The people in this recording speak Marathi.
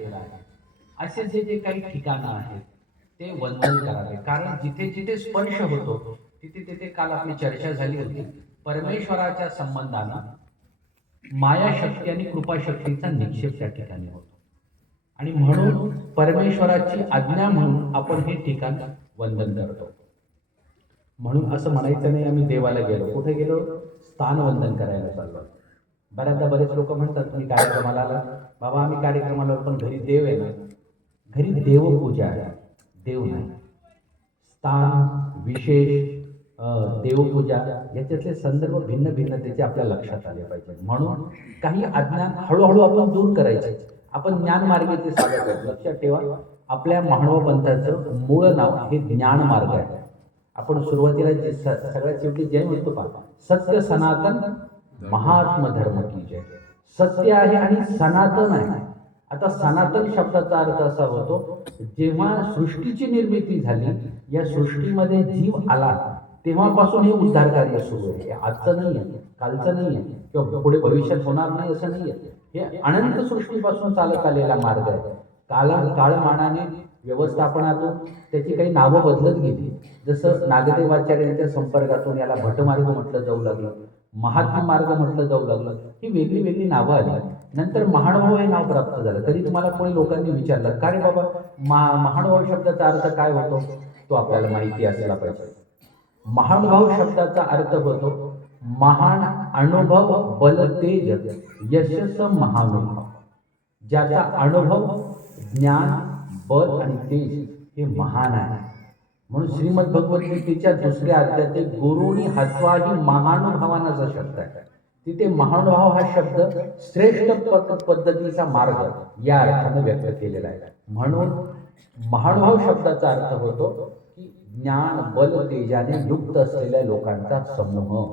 झालेला आहे. असे जे जे काही ठिकाणं आहेत ते वंदन करावे. कारण जिथे जिथे स्पर्श होतो तिथे तिथे काल आपली चर्चा झाली होती, परमेश्वराच्या संबंधानं मायाशक्ती आणि कृपाशक्तीचा निक्षेप त्या ठिकाणी होतो. आणि म्हणून परमेश्वराची आज्ञा म्हणून आपण हे ठिकाण वंदन करतो. म्हणून असं म्हणायचं नाही आम्ही देवाला गेलो. कुठे गेलो? स्थानवंदन करायला चाललो. बऱ्याचदा बरेच लोक म्हणतात तुम्ही कार्यक्रमाला आला. बाबा आम्ही कार्यक्रमाला आलो, पण घरी देव आहे ना. घरी देवपूजा आहे, देव नाही. स्थान विशेष देवपूजा याच्यातले संदर्भ भिन्न भिन्न त्याचे आपल्या लक्षात आले पाहिजे. म्हणून काही अज्ञान हळूहळू आपण दूर करायचे. आपण ज्ञानमार्गाचे साधक आहोत. लक्षात ठेवा, आपल्या महानुभाव पंथाचं मूळ नाव हे ज्ञान मार्ग आहे. आपण सुरुवातीला जे सगळ्यात शेवटी जय म्हणतो पहा, सत्य सनातन महात्म धर्म की जय. सत्य आहे आणि सनातन आहे. आता सनातन शब्दाचा अर्थ असा होतो, जेव्हा सृष्टीची निर्मिती झाली, या सृष्टीमध्ये जीव आला तेव्हापासून हे उद्धार कार्य सुरू आहे. हे आजचं नाही आहे, कालचं नाही आहे, किंवा पुढे भविष्यात होणार नाही असं नाही आहे. हे अनंत सृष्टीपासून चालत आलेला मार्ग आहे. काळमानाने व्यवस्थापनातून त्याची काही नावं बदलत गेली. जसं नागदेवाचार्यांच्या संपर्कातून याला भटमार्ग म्हटलं जाऊ लागलं, महात्मा मार्ग म्हटलं जाऊ लागलं. ही वेगळी वेगळी नावं आली. नंतर महानुभाव हे नाव प्राप्त झालं. कधी तुम्हाला कोणी लोकांनी विचारलं का रे बाबा महानुभाव शब्दाचा अर्थ काय होतो, तो आपल्याला माहिती असला पाहिजे. महानुभाव शब्दाचा अर्थ होतो महान अनुभव बल तेज यशस महानुभाव. ज्याचा अनुभव ज्ञान बल आणि तेज हे महान आहे. म्हणून श्रीमद भगवद्गीतेच्या दुसऱ्या अध्यायात गुरुनी हत्वा ही महानुभावानाचा शब्द आहे. तिथे महानुभाव हा शब्द श्रेष्ठ पद्धतीचा मार्ग या अर्थाने व्यक्त केलेला आहे. म्हणून महानुभाव शब्दाचा अर्थ होतो की ज्ञान बल तेजाने युक्त असलेल्या लोकांचा समूह.